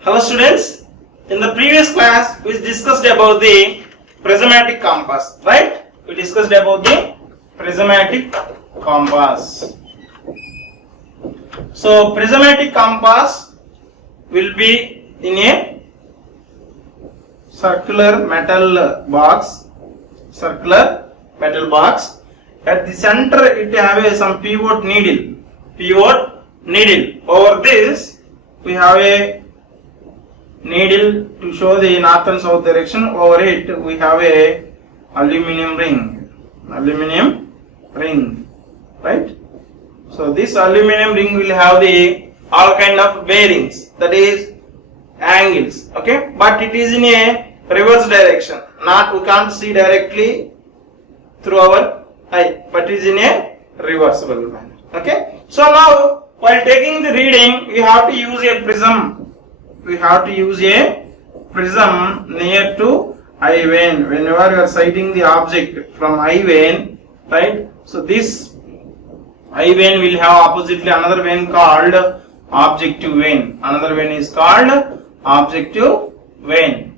Hello students, in the previous class we discussed about the prismatic compass, right? We discussed about the prismatic compass. So prismatic compass will be in a circular metal box. At the center it have some pivot needle. Over this we have a needle to show the north and south direction. Over it we have a aluminum ring, right? So this aluminum ring will have the all kind of bearings, that is angles, okay, but it is in a reverse direction. We can't see directly through our eye, but it is in a reversible manner, okay. So now while taking the reading we have to use a prism. Near to eye vein. Whenever you are sighting the object from eye vein, right? So this eye vein will have oppositely another vein called objective vein. Another vein is called objective vein.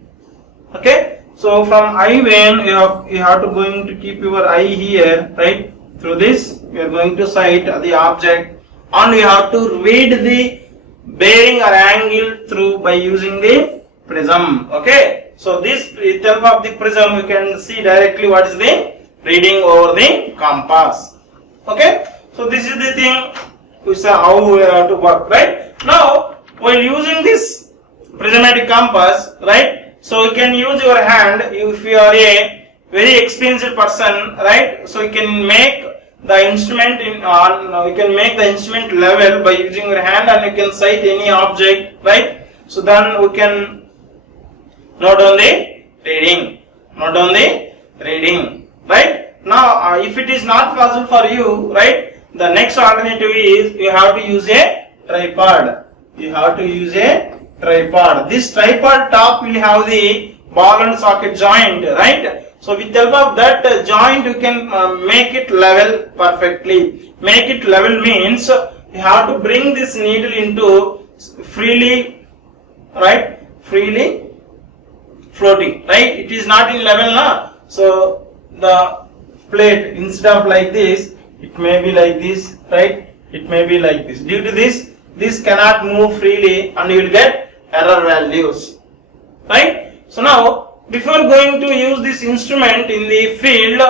Okay. So from eye vein you have to going to keep your eye here, right? Through this you are going to sight the object, and you have to read the bearing or angle through by using the prism. Okay, so this with help of the prism you can see directly what is the reading over the compass. Okay, so this is the thing we saw how we have to work, right? Now while using this prismatic compass, right, so you can use your hand if you are a very experienced person, right? So you can make the instrument you can make the instrument level by using your hand, and you can sight any object, right? So then we can note on the reading, right? Now if it is not possible for you, right, the next alternative is you have to use a tripod. This tripod top will have the ball and socket joint, right? So with the help of that joint you can make it level perfectly. Make it level means you have to bring this needle into freely floating, right? It is not in level now. So the plate, instead of like this, it may be like this, right? It may be like this. Due to this cannot move freely and you will get error values, right? So now before going to use this instrument in the field,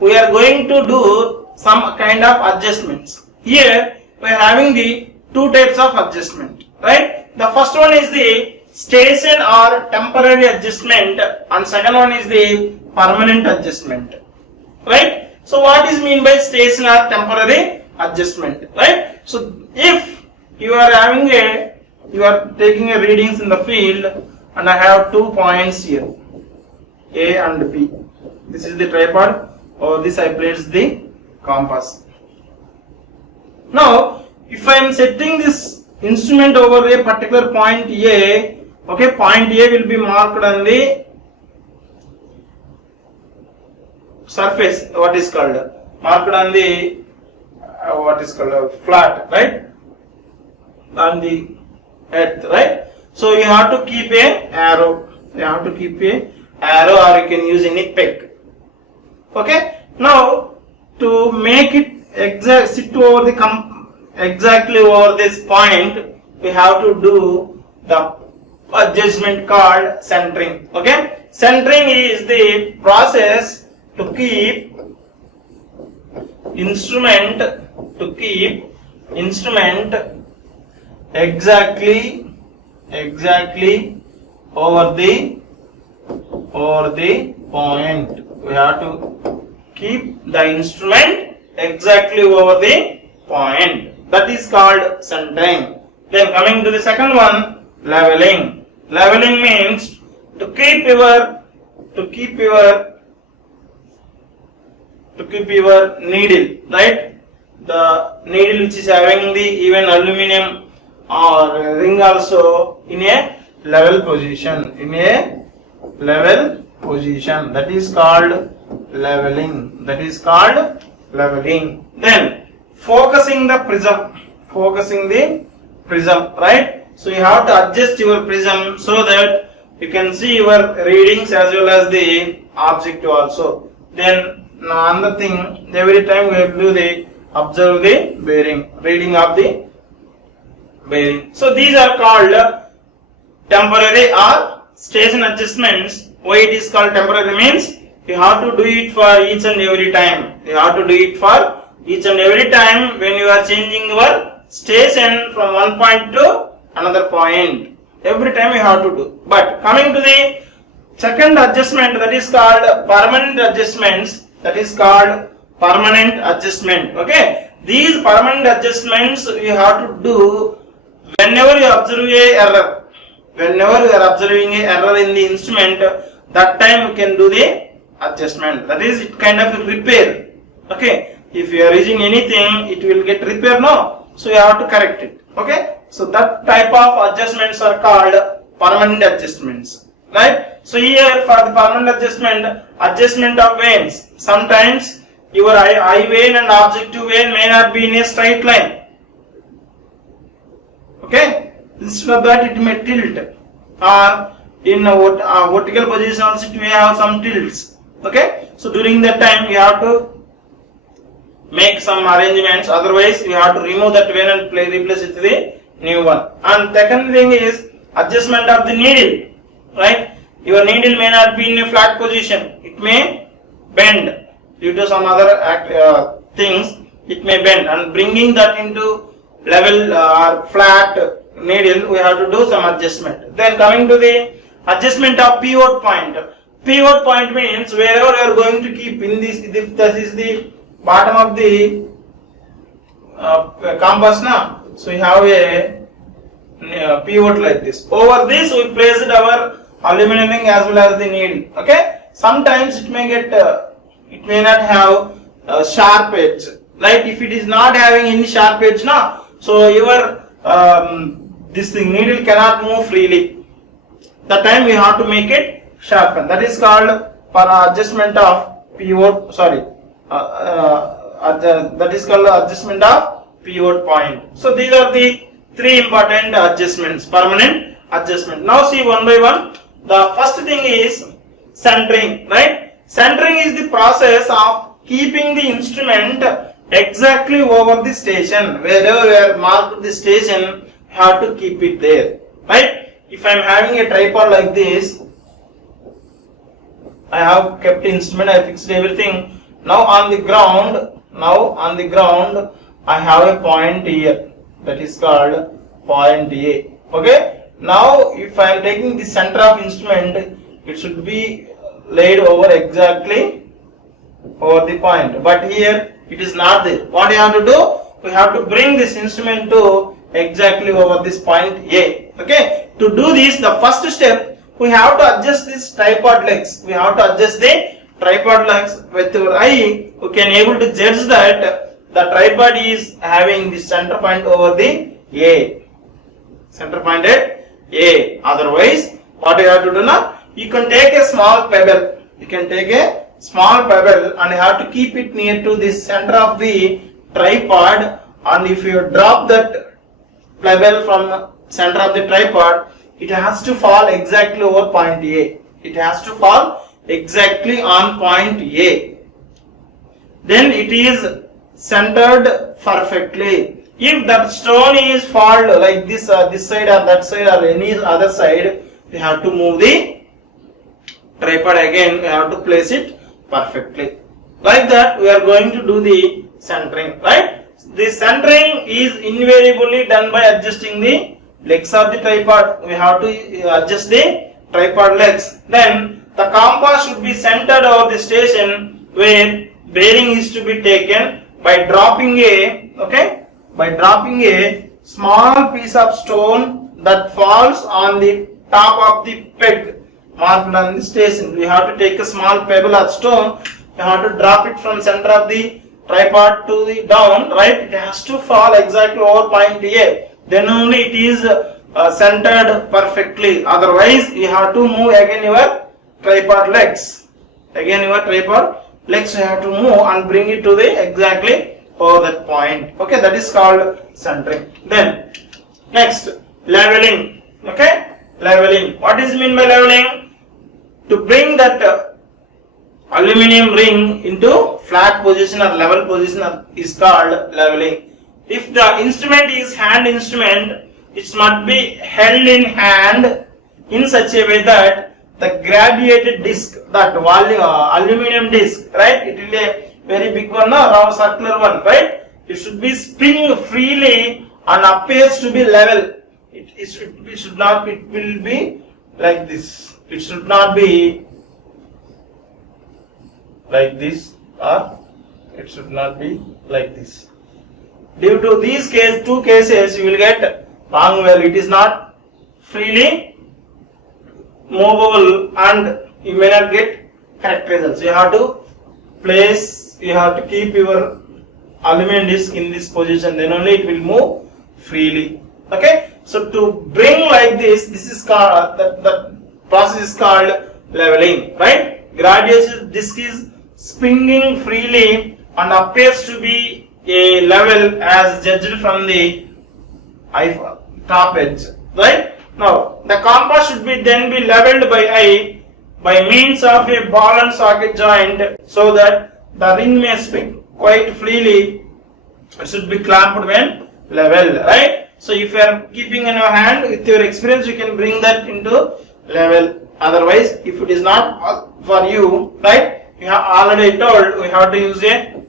we are going to do some kind of adjustments. Here we are having the two types of adjustment, right? The first one is the station or temporary adjustment, and second one is the permanent adjustment, right? So what is mean by station or temporary adjustment, right? So if you are taking a readings in the field, and I have 2 points here, A and B. This is the tripod. Over this I place the compass. Now if I am setting this instrument over a particular point A, okay, point A will be marked on the surface, marked on the flat, right, on the earth, right? So you have to keep a arrow. Or you can use any peg. Okay. Now to make it sit over exactly over this point, we have to do the adjustment called centering. Okay. Centering is the process to keep instrument exactly over the point. We have to keep the instrument exactly over the point. That is called centering. Then coming to the second one, leveling. Leveling means to keep your needle, right? The needle which is having the even aluminum or ring also in a level position. That is called leveling. Then focusing the prism, right? So you have to adjust your prism so that you can see your readings as well as the objective also. Then another thing, every time we will do the observe the bearing, reading of the bearing. So these are called temporary or station adjustments. Why it is called temporary means you have to do it for each and every time. You have to do it for each and every time when you are changing your station from one point to another point. Every time you have to do. But coming to the second adjustment, that is called permanent adjustments. That is called permanent adjustment. Okay. These permanent adjustments you have to do whenever you observe a error. Whenever you are observing a error in the instrument, that time you can do the adjustment. That is it kind of repair. Okay. If you are using anything, it will get repair, no? So you have to correct it. Okay. So that type of adjustments are called permanent adjustments. Right. So here for the permanent adjustment of vanes. Sometimes your eye vane and objective vane may not be in a straight line. Okay. Instead of that, it may tilt, or in a vertical position also it may have some tilts. Okay. So during that time you have to make some arrangements, otherwise you have to remove that vane and replace it with the new one. And second thing is adjustment of the needle. Right. Your needle may not be in a flat position. It may bend due to some other things. It may bend, and bringing that into level or flat needle, we have to do some adjustment. Then coming to the adjustment of pivot point. Pivot point means wherever you are going to keep in this, if this is the bottom of the compass now, so you have a pivot like this. Over this we placed our aluminum ring as well as the needle. Okay. Sometimes it may get, it may not have sharp edge. Right. If it is not having any sharp edge now, so your this thing needle cannot move freely. That time we have to make it sharpen. That is called for adjustment of pivot. Sorry. That is called adjustment of pivot point. So these are the three important adjustments, permanent adjustment. Now see one by one. The first thing is centering, right? Centering is the process of keeping the instrument exactly over the station. Wherever we have marked the station, you have to keep it there, right? If I am having a tripod like this, I have kept the instrument, I fixed everything. Now on the ground, I have a point here. That is called point A. Okay. Now if I am taking the center of instrument, it should be laid over exactly over the point. But here it is not there. What you have to do? We have to bring this instrument to exactly over this point A. Okay. To do this, the first step, we have to adjust this tripod legs. We have to adjust the tripod legs. With your eye, you can able to judge that the tripod is having the center point over the A. Center point at A. Otherwise, what you have to do now? You can take a small pebble. You can take a small pebble and you have to keep it near to the center of the tripod. And if you drop that pebble from center of the tripod, it has to fall exactly over point A. It has to fall exactly on point A. Then it is centered perfectly. If that stone is fall like this side or that side or any other side, you have to move the tripod again. You have to place it perfectly. Like that, we are going to do the centering, right? The centering is invariably done by adjusting the legs of the tripod. We have to adjust the tripod legs. Then the compass should be centered over the station where bearing is to be taken by dropping a small piece of stone that falls on the top of the peg marked on the station. We have to take a small pebble or stone. You have to drop it from center of the tripod to the down, right? It has to fall exactly over point A. Then only it is centered perfectly. Otherwise, you have to move again your tripod legs. Again your tripod legs you have to move and bring it to the exactly over that point. Okay, that is called centering. Then next, leveling. Okay, leveling. What is mean by leveling? To bring that aluminum ring into flat position or level position is called leveling. If the instrument is hand instrument, it must be held in hand in such a way that the graduated disc, that volume, aluminum disc, right? It will be a very big one, no? Round circular one, right? It should be spinning freely and appears to be level. It should not. It will be like this. It should not be like this, or it should not be like this. Due to these two cases, you will get wrong value. It is not freely movable, and you may not get correct results. You have to place. You have to keep your aluminum disc in this position. Then only it will move freely. Okay. So to bring like this is called the process is called leveling. Right. Graduated disc is spinning freely and appears to be a level as judged from the top edge, right? Now the compass should be then be leveled by eye by means of a ball and socket joint, so that the ring may spin quite freely. It should be clamped when leveled, right? So if you are keeping in your hand, with your experience you can bring that into level. Otherwise, if it is not for you, right? You have already told we have to use a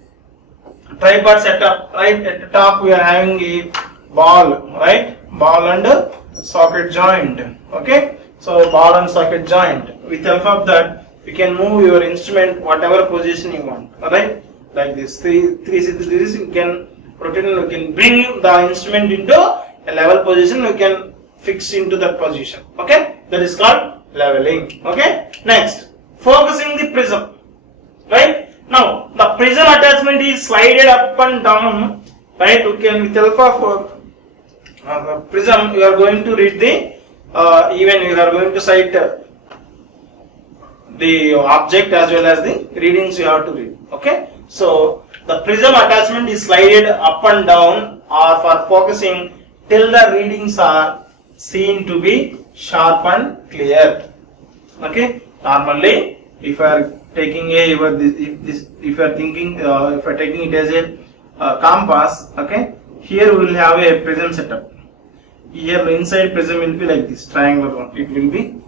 tripod setup, right? At the top we are having a ball, right? Ball and socket joint. Okay, so ball and socket joint. With help of that, you can move your instrument whatever position you want. Alright, like this. 360 you can rotate and you can bring the instrument into a level position. You can fix into that position. Okay, that is called leveling. Okay, next, focusing the prism. Right now, the prism attachment is slided up and down. Right, you can with help of prism, you are going to read the even you are going to cite the object as well as the readings you have to read. Okay, so the prism attachment is slided up and down or for focusing till the readings are seen to be sharp and clear. Okay, normally if you are taking if you are thinking if you are taking it as a compass, okay, here we will have a prism setup. Here the inside prism will be like this, triangular one. It will be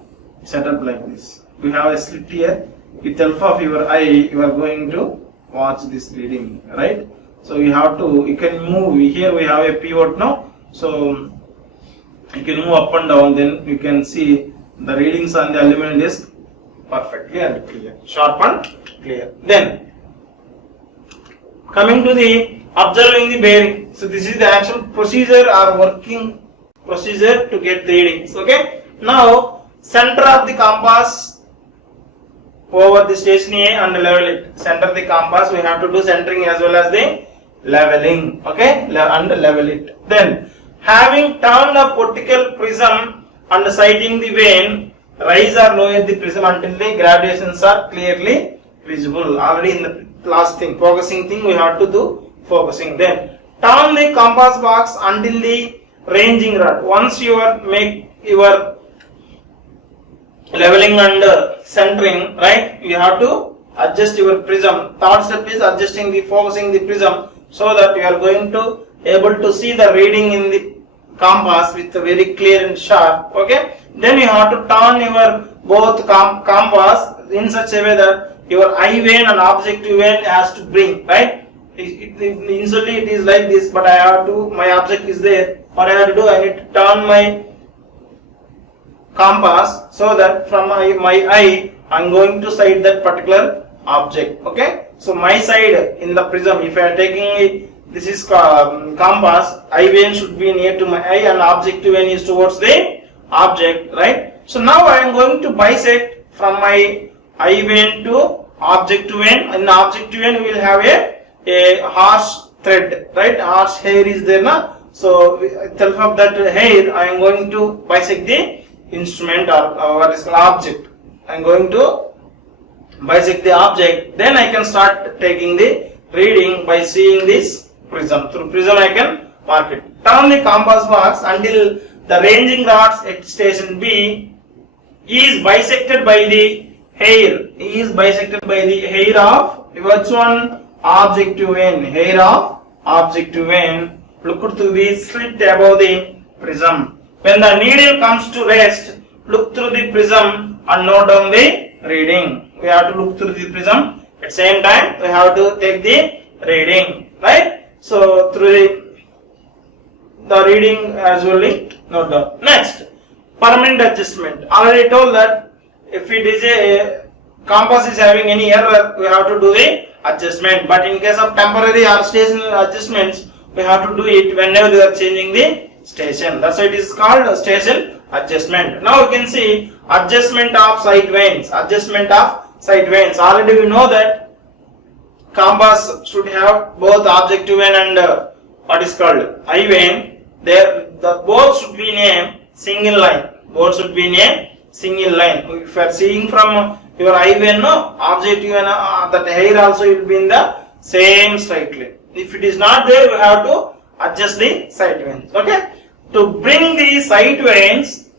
set up like this. We have a slit here. With the help of your eye, you are going to watch this reading, right? So you have to, you can move. Here we have a pivot now, so you can move up and down. Then you can see the readings on the aluminum disc perfectly and clear, sharp and clear. Then coming to the observing the bearing. So this is the actual procedure or working procedure to get the readings. Okay. Now center of the compass over the station A and level it. Center the compass, we have to do centering as well as the leveling. Okay, and level it. Then having turned a vertical prism and sighting the vane, rise or lower the prism until the gradations are clearly visible. Already in the last thing, focusing thing, we have to do focusing. Then turn the compass box until the ranging rod. Once you make your leveling and centering, right, you have to adjust your prism. Third step is adjusting the focusing the prism, so that you are going to able to see the reading in the compass with very clear and sharp. Okay, then you have to turn your both compass in such a way that your eye vane and objective vane has to bring, right? Initially it is like this, but I have to, my object is there. What I have to do, I need to turn my compass so that from my eye I am going to sight that particular object. Okay, so my side in the prism, if I am taking it, this is compass, eye vane should be near to my eye and objective vane is towards the object, right? So now I am going to bisect from my eye vane to objective vane. In objective vane we will have a harsh thread, right? Harsh hair is there now. So with the help of that hair, I am going to bisect the instrument or what is called object. I am going to bisect the object. Then I can start taking the reading by seeing this prism. Through prism I can mark it. Turn the compass box until the ranging rods at station B is bisected by the hair. Is bisected by the hair of which one? Objective vein. Hair of objective vein. Look through the slit above the prism. When the needle comes to rest, look through the prism and note down the reading. We have to look through the prism. At same time, we have to take the reading. Right? So through the reading as well note down. Next, permanent adjustment. Already told that if it is a compass is having any error, we have to do the adjustment. But in case of temporary or stationary adjustments, we have to do it whenever they are changing the station. That's why it is called station adjustment. Now you can see adjustment of sight veins. Adjustment of sight veins. Already we know that compass should have both objective vein and what is called eye vein. There, the both should be in a single line. Both should be in a single line. If you are seeing from your eye vein, no, objective vein, that hair also will be in the same straight line. If it is not there, we have to adjust the sight veins. Okay. To bring the sight veins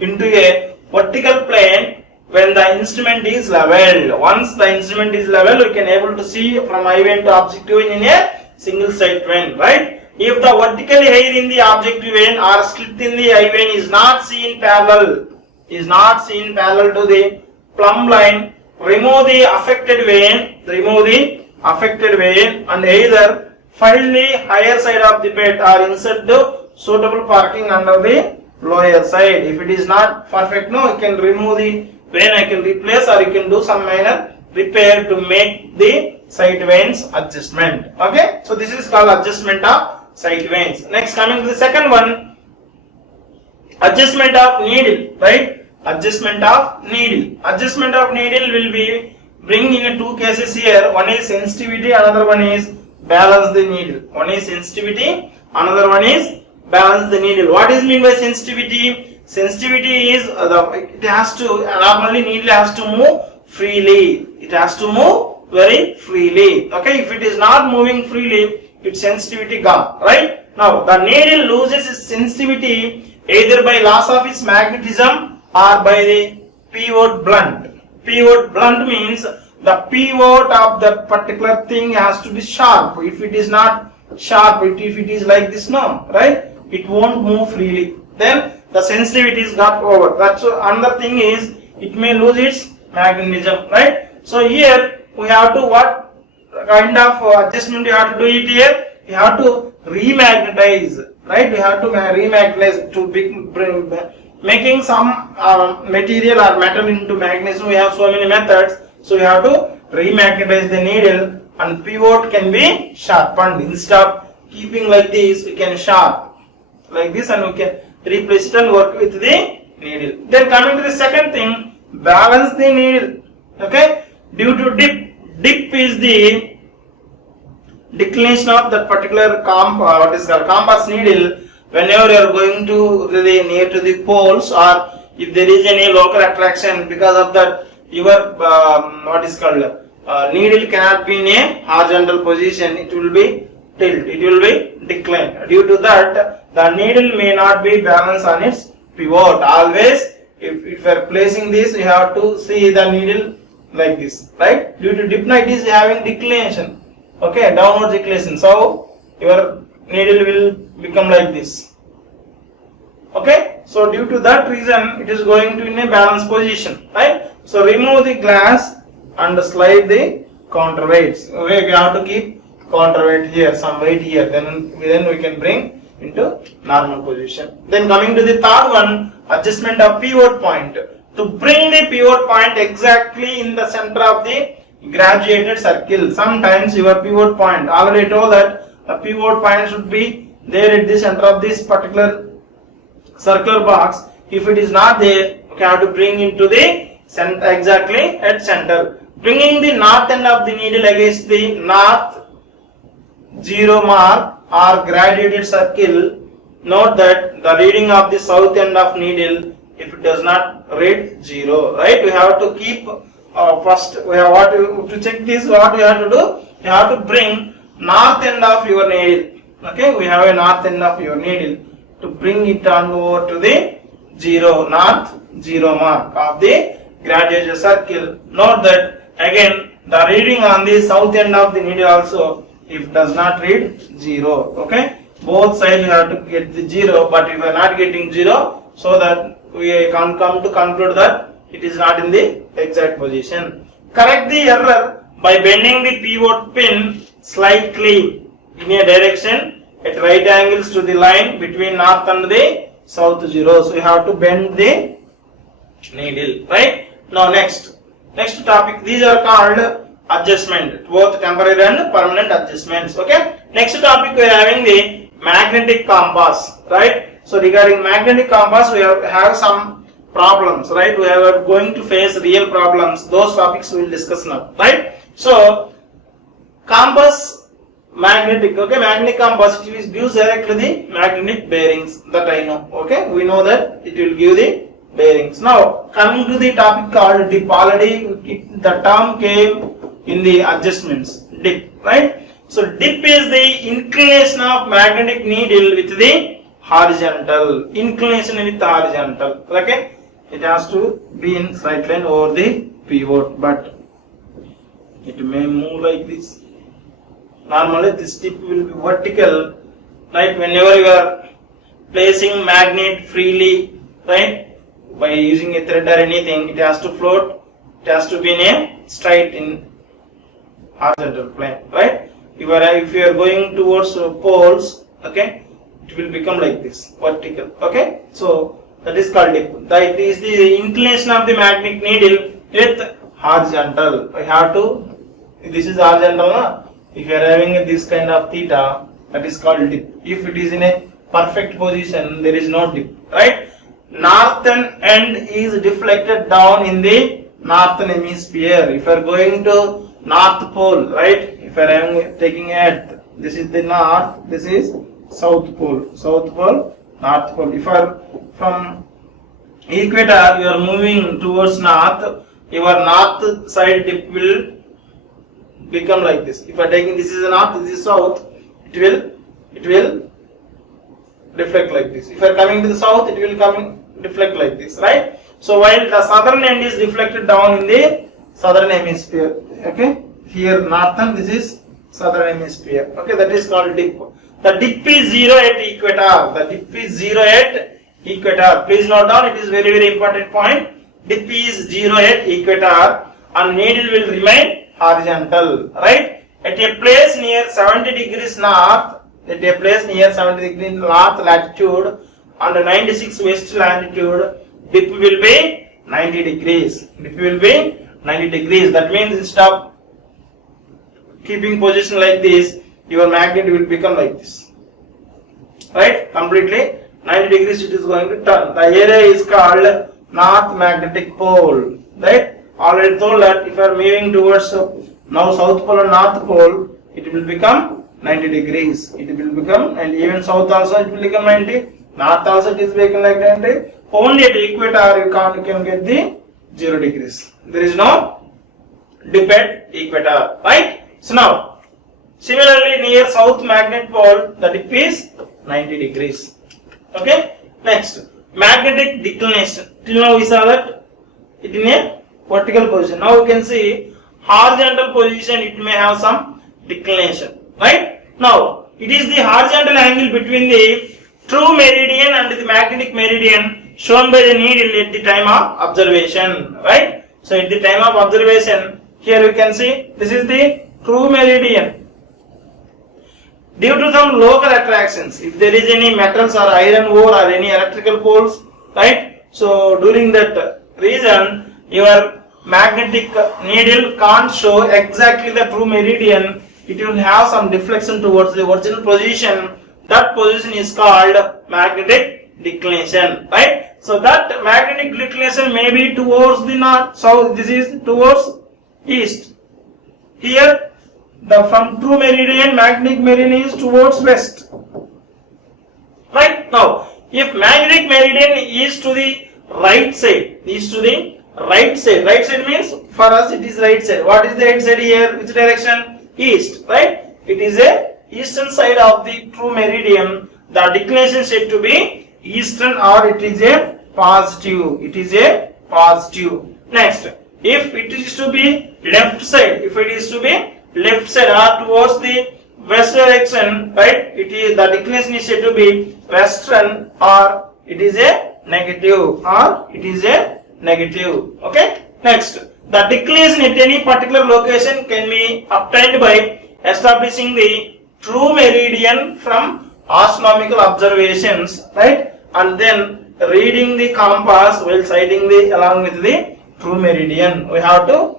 into a vertical plane when the instrument is leveled. Once the instrument is level, we can able to see from eye vein to objective vein in a single sight vein. Right. If the vertical hair in the objective vein or slit in the eye vein is not seen parallel to the plumb line, remove the affected vein, and either file the higher side of the bed or insert the suitable parking under the lower side. If it is not perfect, no, you can remove the vein, I can replace, or you can do some minor repair to make the sight veins adjustment. Okay, so this is called adjustment of sight veins. Next, coming to the second one, adjustment of needle. Right, adjustment of needle. Adjustment of needle will be bring in two cases here. One is sensitivity, another one is balance the needle. One is sensitivity, another one is balance the needle. What is mean by sensitivity? Sensitivity is it has to normally needle has to move freely. It has to move very freely. Okay, if it is not moving freely, its sensitivity gone. Right? Now the needle loses its sensitivity either by loss of its magnetism or by the pivot blunt. Pivot blunt means the pivot of that particular thing has to be sharp. If it is not sharp, if it is like this, no, right? It won't move freely. Then the sensitivity is got over. That's another thing is it may lose its magnetism, right? So here we have to what kind of adjustment you have to do it here? You have to remagnetize, right? We have to remagnetize to bring making some material or metal into magnetism. We have so many methods. So we have to remagnetize the needle, and pivot can be sharpened. Instead of keeping like this, we can sharp like this and we can replace it and work with the needle. Then coming to the second thing, balance the needle. Okay, due to dip is the declination of that particular compass needle. Whenever you are going to near to the poles, or if there is any local attraction, because of that your needle cannot be in a horizontal position. It will be tilt. It will be declined. Due to that, the needle may not be balanced on its pivot. Always, if you are placing this, you have to see the needle like this, right? Due to dip, it is having declination. Okay, downward declination. So your needle will become like this. Okay, so due to that reason, it is going to in a balanced position, right? So remove the glass and slide the counterweights. Okay, we have to keep counterweight here, some weight here. Then we can bring into normal position. Then coming to the third one, adjustment of pivot point. To bring the pivot point exactly in the center of the graduated circle. Sometimes your pivot point, already told that the pivot point should be there at the center of this particular circular box. If it is not there, you have to bring into the center, exactly at center. Bringing the north end of the needle against the north 0 mark or graduated circle. Note that the reading of the south end of needle, if it does not read 0, right? We have to keep first. We have to check this. What we have to do? You have to bring north end of your needle. Okay, we have a north end of your needle. to bring it on over to the north zero mark of the graduated circle. Note that again the reading on the south end of the needle also, if does not read 0, okay, both sides you have to get the 0, but if you are not getting 0, so that we can come to conclude that it is not in the exact position. Correct the error by bending the pivot pin slightly in a direction at right angles to the line between north and the south zero. So you have to bend the needle, right? Now next topic, these are called adjustment, both temporary and permanent adjustments, okay? Next topic we are having the magnetic compass, right? So regarding magnetic compass we have some problems, right? We are going to face real problems. Those topics we will discuss now, right? So compass magnetic, okay, magnetic compass, it gives directly the magnetic bearings, that I know, okay, we know that it will give the bearings. Now coming to the topic called dip, already the term came in the adjustments, dip, right? So dip is the inclination of magnetic needle with the horizontal, inclination with the horizontal, okay, it has to be in straight line over the pivot, but it may move like this. Normally this tip will be vertical, right? Whenever you are placing magnet freely, right, by using a thread or anything, it has to float, it has to be in a straight in horizontal plane, right? If you are going towards poles, okay, it will become like this, vertical, okay. So that is called dip. That is the inclination of the magnetic needle with horizontal. I have to, this is horizontal. If you are having this kind of theta, that is called dip. If it is in a perfect position, there is no dip, right? Northern end is deflected down in the northern hemisphere. If you are going to north pole, right? If you are taking earth, this is the north, this is south pole, north pole. If you are from equator, you are moving towards north, your north side dip will become like this. If you are taking, this is north, this is south, it will reflect like this. If you are coming to the south, it will reflect like this, right? So while the southern end is reflected down in the southern hemisphere, okay, here northern, this is southern hemisphere, okay, that is called dip. The dip is 0 at equator. The dip is 0 at equator. Please note down, it is very, very important point. Dip is 0 at equator and needle will remain horizontal, right? At a place near 70 degrees north, latitude and 96 west latitude, dip will be 90 degrees. Dip will be 90 degrees. That means instead of keeping position like this, your magnet will become like this, right? Completely 90 degrees it is going to turn. The area is called north magnetic pole, right? Already told that if you are moving towards now south pole and north pole, it will become 90 degrees. It will become, and even south also it will become 90. North also it is becoming like 90. Only at equator you can get the 0 degrees. There is no dip at equator, right? So now, similarly near south magnet pole, the dip is 90 degrees. Okay. Next, magnetic declination. Till now we saw that it in a vertical position. Now we can see horizontal position. It may have some declination, right? Now it is the horizontal angle between the true meridian and the magnetic meridian shown by the needle at the time of observation, right? So at the time of observation, here you can see this is the true meridian. Due to some local attractions, if there is any metals or iron ore or any electrical poles, right? So during that reason, your magnetic needle can't show exactly the true meridian. It will have some deflection towards the original position. That position is called magnetic declination, right? So that magnetic declination may be towards the north, south. This is towards east. Here, from true meridian, magnetic meridian is towards west. Right? Now, if magnetic meridian is to the right side, right side means for us it is right side. What is the right side here? Which direction? East, right? It is a eastern side of the true meridian. the declination is said to be eastern or it is a positive. It is a positive. Next, if it is to be left side, if it is to be left side or towards the west direction, right? It is the declination is said to be western or it is a negative or it is a negative. Okay. Next, the declination at any particular location can be obtained by establishing the true meridian from astronomical observations, right? And then reading the compass while sighting the along with the true meridian. We have to.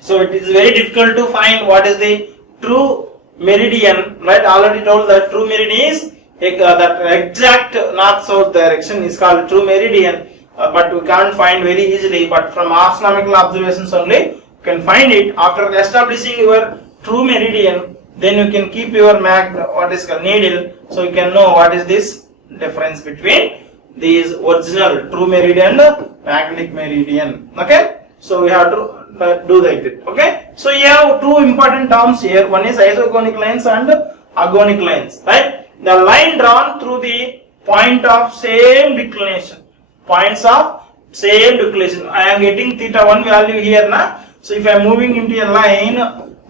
So it is very difficult to find what is the true meridian, right? Already told that true meridian is that exact north-south direction is called true meridian, but we can't find very easily. But from astronomical observations only you can find it. After establishing your true meridian, then you can keep your what is called needle, so you can know what is this difference between these original true meridian and magnetic meridian. Okay, so we have to do like that. Okay, so you have two important terms here. One is isogonic lines and agonic lines, right? The line drawn through the point of same declination, points of same declination. I am getting theta 1 value here now. So if I am moving into a line,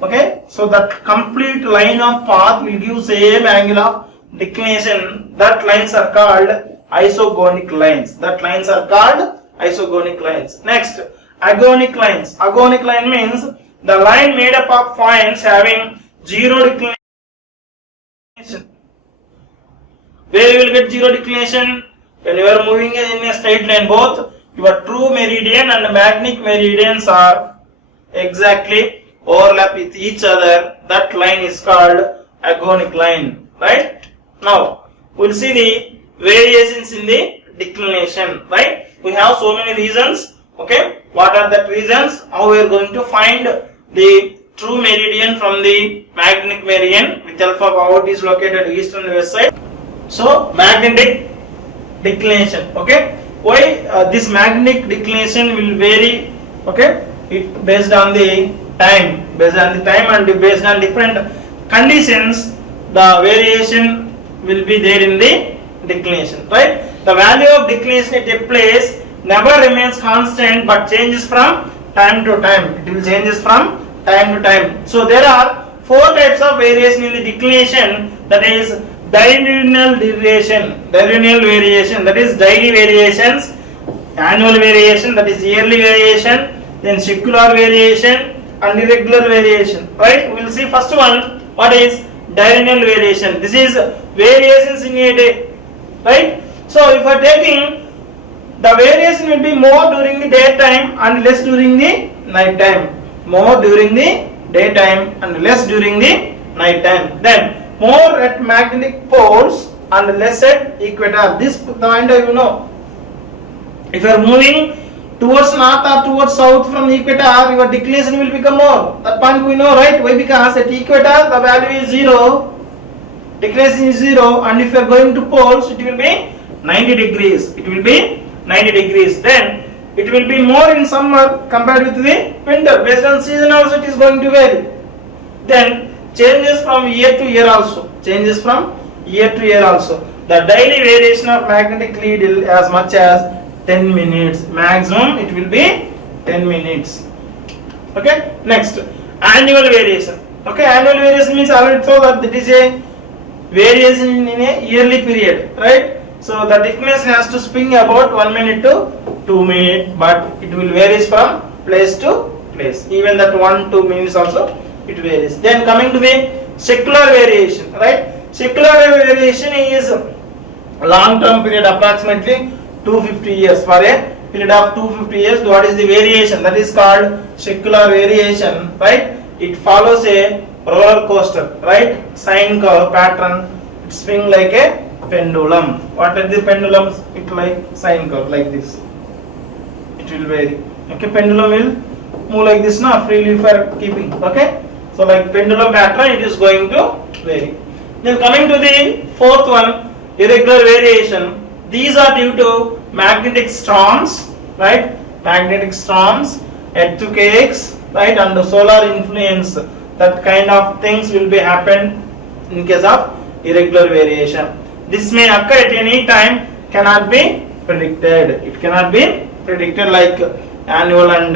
okay, so that complete line of path will give same angle of declination. That lines are called isogonic lines. That lines are called isogonic lines. Next, agonic lines. Agonic line means the line made up of points having zero declination. Where you will get zero declination? When you are moving in a straight line, both your true meridian and magnetic meridians are exactly overlap with each other. That line is called agonic line, right? Now we will see the variations in the declination, right? We have so many reasons. Okay, what are the reasons? How we are going to find the true meridian from the magnetic meridian with help of how it is located east and west side. So magnetic declination. Okay, why this magnetic declination will vary? Okay, it based on the time, and based on different conditions, the variation will be there in the declination, right? The value of declination at a place never remains constant but changes from time to time. It will changes from time to time. So there are four types of variation in the declination, that is diurnal variation, that is daily variations, annual variation, that is yearly variation, then secular variation and irregular variation, right? We will see first one, what is diurnal variation. This is variations in a day, right? So if we are taking, the variation will be more during the daytime and less during the night time. More during the daytime and less during the night time. Then more at magnetic poles and less at equator. This point you know. If you are moving towards north or towards south from the equator, your declination will become more. That point we know, right? Why? Because at equator the value is 0, declination is 0, and if you are going to poles, it will be 90 degrees. It will be 90 degrees. Then it will be more in summer compared with the winter. Based on season also it is going to vary. Then changes from year to year also. Changes from year to year also. The daily variation of magnetic needle as much as 10 minutes. Maximum it will be 10 minutes. Okay. Next, annual variation. Okay, annual variation means I already told that it is a variation in a yearly period, right? So the declination has to swing about 1 minute to 2 minutes, but it will vary from place to place. Even that 1-2 minutes also it varies. Then coming to the secular variation, right? Secular variation is long term period, approximately 250 years. For a period of 250 years, what is the variation? That is called secular variation, right? It follows a roller coaster, right? Sine curve pattern. It swing like a pendulum. What are the pendulums? It like sine curve, like this. It will vary. Okay, pendulum will move like this now, freely for keeping. Okay, so like pendulum pattern, it is going to vary. Then coming to the fourth one, irregular variation. These are due to magnetic storms, right? Magnetic storms, earthquakes, right, and the solar influence. That kind of things will be happen in case of irregular variation. this may occur at any time, cannot be predicted. It cannot be predicted like annual and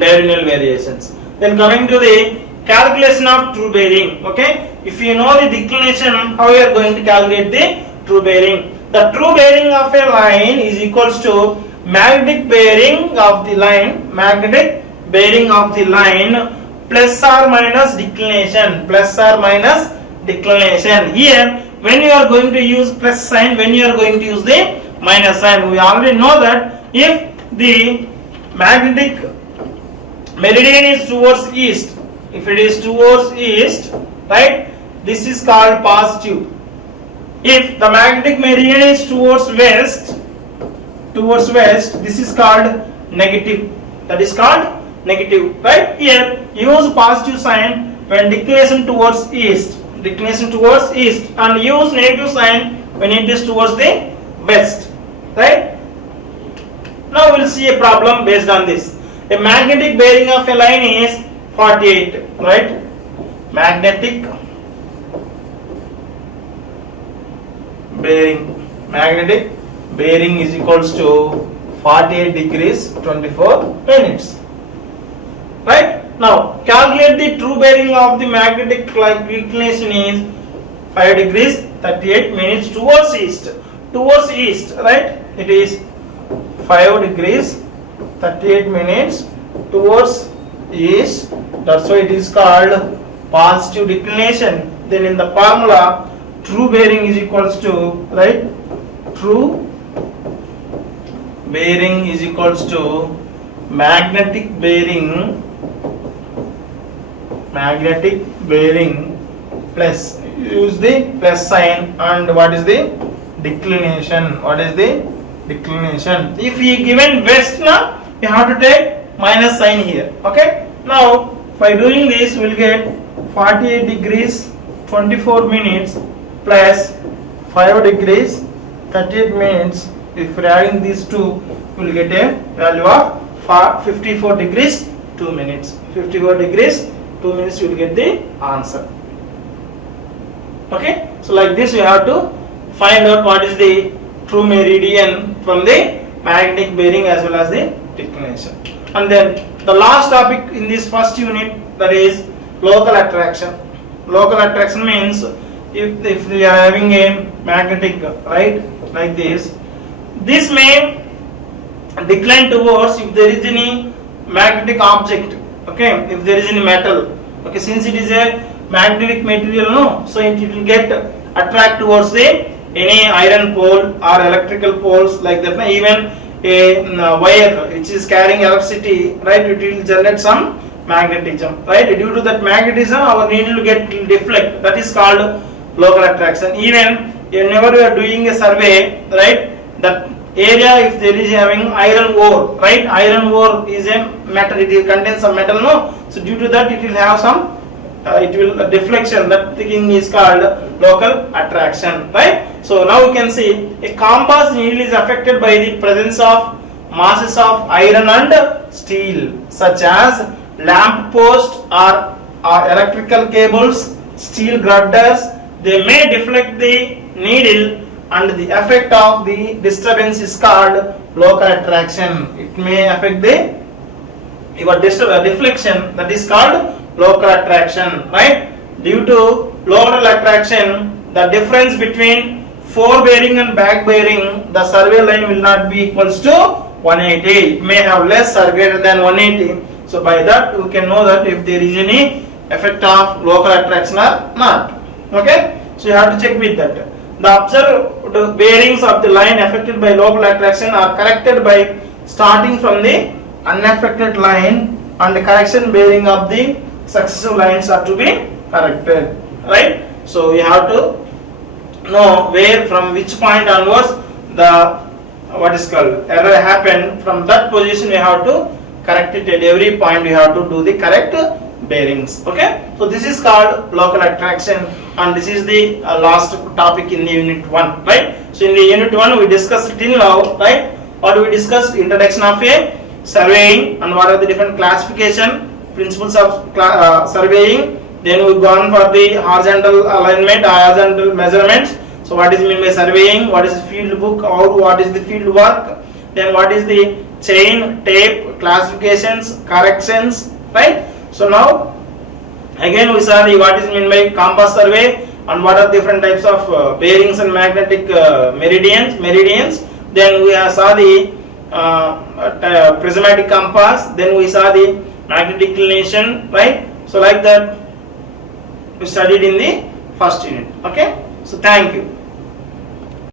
diurnal variations. Then coming to the calculation of true bearing. Okay, if you know the declination, how you are going to calculate the true bearing? The true bearing of a line is equals to magnetic bearing of the line, magnetic bearing of the line plus or minus declination, plus or minus declination. Here, when you are going to use plus sign, when you are going to use the minus sign, we already know that if the magnetic meridian is towards east, if it is towards east, right, this is called positive. If the magnetic meridian is towards west, this is called negative. That is called negative, right? Here use positive sign when declination towards east, and use negative sign when it is towards the west, right? Now we'll see a problem based on this. A magnetic bearing of a line is 48, right? Magnetic bearing is equals to 48 degrees 24 minutes, right? Now calculate the true bearing of the magnetic inclination is 5 degrees 38 minutes towards east, right? It is 5 degrees 38 minutes towards east. That's why it is called positive declination. Then in the formula, true bearing is equals to, right, true bearing is equals to magnetic bearing plus, use the plus sign, and what is the declination? If he given west, now you have to take minus sign here. Okay, now by doing this we will get 48 degrees 24 minutes plus 5 degrees 38 minutes. If we are adding these two, we will get a value of 54 degrees 2 minutes. 54 degrees 2 minutes, you will get the answer. Okay, so like this you have to find out what is the true meridian from the magnetic bearing as well as the declination. And then the last topic in this first unit, that is local attraction. Local attraction means if we are having a magnetic, right, like this may decline towards if there is any magnetic object. Okay, if there is any metal. Okay, since it is a magnetic material, no, so it will get attract towards the any iron pole or electrical poles like that. Even a wire which is carrying electricity, right, it will generate some magnetism, right? Due to that magnetism, our needle will get deflect. That is called local attraction. Even whenever you are doing a survey, right, that area, if there is having iron ore, right, iron ore is a metal, it contains some metal, no, so due to that it will have some deflection. That thing is called local attraction, right? So now you can see a compass needle is affected by the presence of masses of iron and steel, such as lamp post or electrical cables, steel girders. They may deflect the needle, and the effect of the disturbance is called local attraction. It may affect the deflection, that is called local attraction, right? Due to local attraction, the difference between fore bearing and back bearing, the survey line will not be equals to 180. It may have less or greater than 180. So by that we can know that if there is any effect of local attraction or not. Okay, so you have to check with that. The observed bearings of the line affected by local attraction are corrected by starting from the unaffected line, and the correction bearing of the successive lines are to be corrected, right? So you have to know where, from which point onwards the what is called error happened. From that position you have to correct it. At every point you have to do the correct bearings. Okay, so this is called local attraction, and this is the last topic in the unit 1, right? So in the unit 1 we discussed till now, right? What we discussed: introduction of a surveying and what are the different classification, principles of surveying. Then we gone for the horizontal alignment, horizontal measurements. So what is mean by surveying? What is field book or what is the field work? Then what is the chain, tape, classifications, corrections, right? So now again we saw the what is mean by compass survey and what are different types of bearings and magnetic meridians. Then we saw the prismatic compass. Then we saw the magnetic inclination, right? So like that we studied in the first unit. Okay, so thank you.